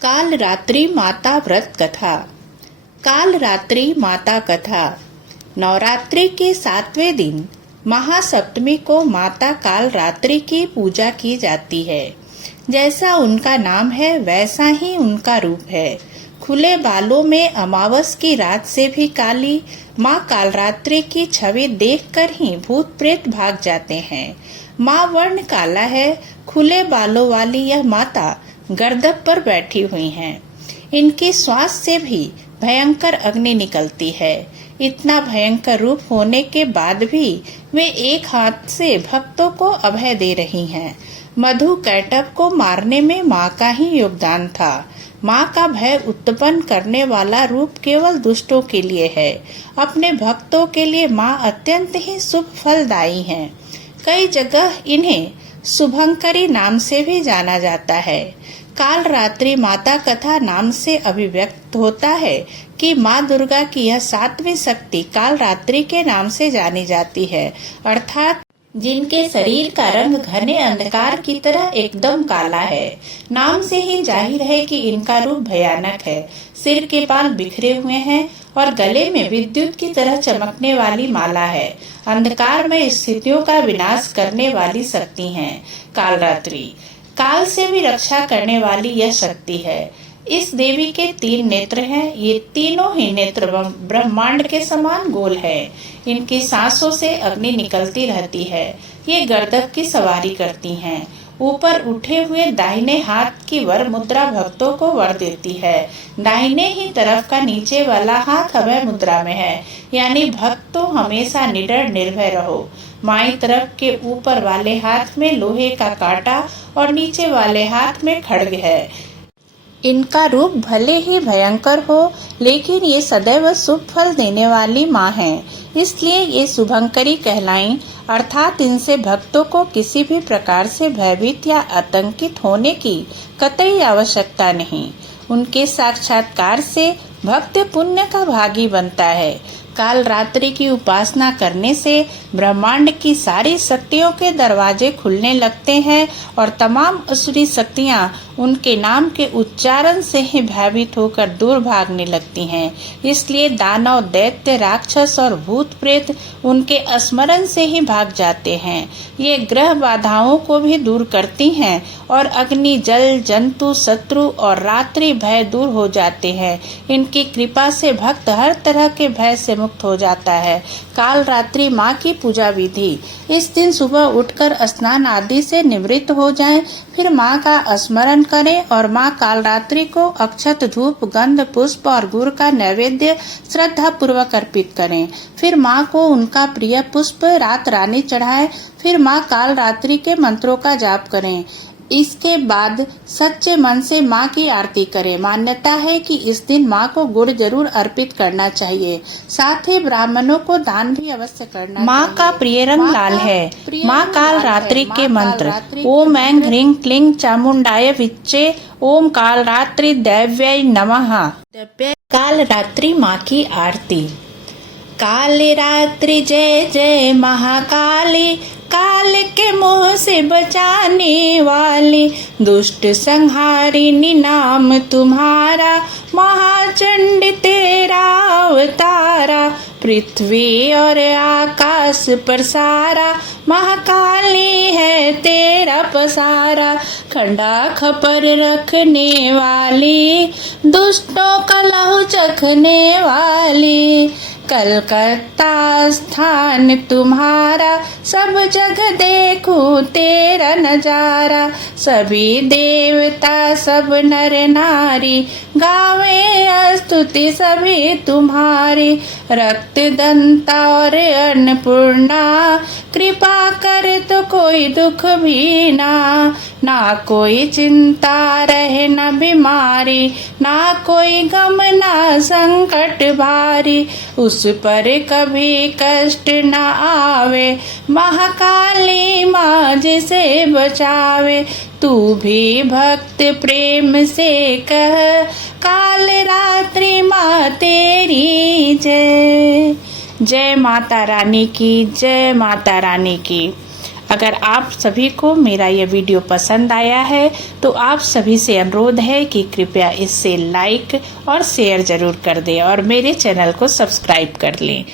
काल रात्रि माता व्रत कथा। काल रात्रि माता कथा। नवरात्रि के 7वें दिन महासप्तमी को माता काल रात्रि की पूजा की जाती है। जैसा उनका नाम है वैसा ही उनका रूप है। खुले बालों में अमावस की रात से भी काली माँ कालरात्रि की छवि देखकर ही भूत प्रेत भाग जाते हैं। माँ वर्ण काला है। खुले बालों वाली यह माता गर्दभ पर बैठी हुई हैं। इनकी श्वास से भी भयंकर अग्नि निकलती है। इतना भयंकर रूप होने के बाद भी वे एक हाथ से भक्तों को अभय दे रही हैं। मधु कैटभ को मारने में माँ का ही योगदान था। माँ का भय उत्पन्न करने वाला रूप केवल दुष्टों के लिए है। अपने भक्तों के लिए माँ अत्यंत ही शुभ फलदायी है। कई जगह इन्हें शुभंकरी नाम से भी जाना जाता है। काल रात्रि माता कथा नाम से अभिव्यक्त होता है कि माँ दुर्गा की यह 7वीं शक्ति काल रात्रि के नाम से जानी जाती है, अर्थात जिनके शरीर का रंग घने अंधकार की तरह एकदम काला है। नाम से ही जाहिर है कि इनका रूप भयानक है। सिर के बाल बिखरे हुए हैं और गले में विद्युत की तरह चमकने वाली माला है। अंधकार में स्थितियों का विनाश करने वाली शक्ति है कालरात्रि। काल से भी रक्षा करने वाली यह शक्ति है। इस देवी के 3 नेत्र हैं। ये तीनों ही नेत्र ब्रह्मांड के समान गोल है। इनकी सांसों से अग्नि निकलती रहती है। ये गर्दभ की सवारी करती हैं। ऊपर उठे हुए दाहिने हाथ की वर मुद्रा भक्तों को वर देती है। दाहिने ही तरफ का नीचे वाला हाथ अभय मुद्रा में है, यानी भक्तों हमेशा निडर निर्भय रहो। बाईं तरफ के ऊपर वाले हाथ में लोहे का कांटा और नीचे वाले हाथ में खड्ग है। इनका रूप भले ही भयंकर हो, लेकिन ये सदैव शुभ फल देने वाली माँ है, इसलिए ये शुभंकरी कहलाई। अर्थात इनसे भक्तों को किसी भी प्रकार से भयभीत या आतंकित होने की कतई आवश्यकता नहीं। उनके साक्षात्कार से भक्त पुण्य का भागी बनता है। काल रात्रि की उपासना करने से ब्रह्मांड की सारी शक्तियों के दरवाजे खुलने लगते हैं और तमाम असुरी शक्तियां उनके नाम के उच्चारण से ही भयभीत होकर दूर भागने लगती हैं। इसलिए दानव, दैत्य, राक्षस और भूत प्रेत उनके स्मरण से ही भाग जाते हैं। ये ग्रह बाधाओं को भी दूर करती हैं और अग्नि, जल, जंतु, शत्रु और रात्रि भय दूर हो जाते हैं। इनकी कृपा से भक्त हर तरह के भय से मुक्त हो जाता है। काल रात्रि माँ की पूजा विधि। इस दिन सुबह उठकर स्नान आदि से निवृत्त हो जाएं, फिर माँ का स्मरण करें और माँ काल रात्रि को अक्षत, धूप, गंध, पुष्प और गुड़ का नैवेद्य श्रद्धा पूर्वक अर्पित करें। फिर माँ को उनका प्रिय पुष्प रात रानी चढ़ाएं। फिर माँ काल रात्रि के मंत्रों का जाप करें। इसके बाद सच्चे मन से माँ की आरती करें। मान्यता है कि इस दिन माँ को गुड़ जरूर अर्पित करना चाहिए। साथ ही ब्राह्मणों को दान भी अवश्य करना। माँ का प्रिय रंग लाल है। माँ काल रात्रि के मंत्र: ओम ऐं ह्रीं क्लीं चामुंडाय विच्चे, ओम काल रात्रि दैव्यै नमः। काल रात्रि माँ की आरती। काल रात्रि जय जय महाकाली, काल के मोह से बचाने वाली, दुष्ट संहारिणी नाम तुम्हारा, महाचंड तेरा अवतारा, पृथ्वी और आकाश पर सारा, महाकाली है तेरा पसारा, खंडा खपर रखने वाली, दुष्टों का लहू चखने वाली, कलकत्ता स्थान तुम्हारा, सब जग देखूं तेरा नजारा, सभी देवता सब नर नारी, गावे स्तुति सभी तुम्हारी, रक्त दंता और अन्नपूर्णा, कृपा करे तो कोई दुख भी ना कोई चिंता रहे न बीमारी, ना कोई गम ना संकट भारी, उस पर कभी कष्ट न आवे, महाकाली माँ जिसे बचावे, तू भी भक्त प्रेम से कह, काल रात्रि माँ तेरी जय। जय माता रानी की, जय माता रानी की। अगर आप सभी को मेरा यह वीडियो पसंद आया है तो आप सभी से अनुरोध है कि कृपया इसे लाइक और शेयर जरूर कर दें और मेरे चैनल को सब्सक्राइब कर लें।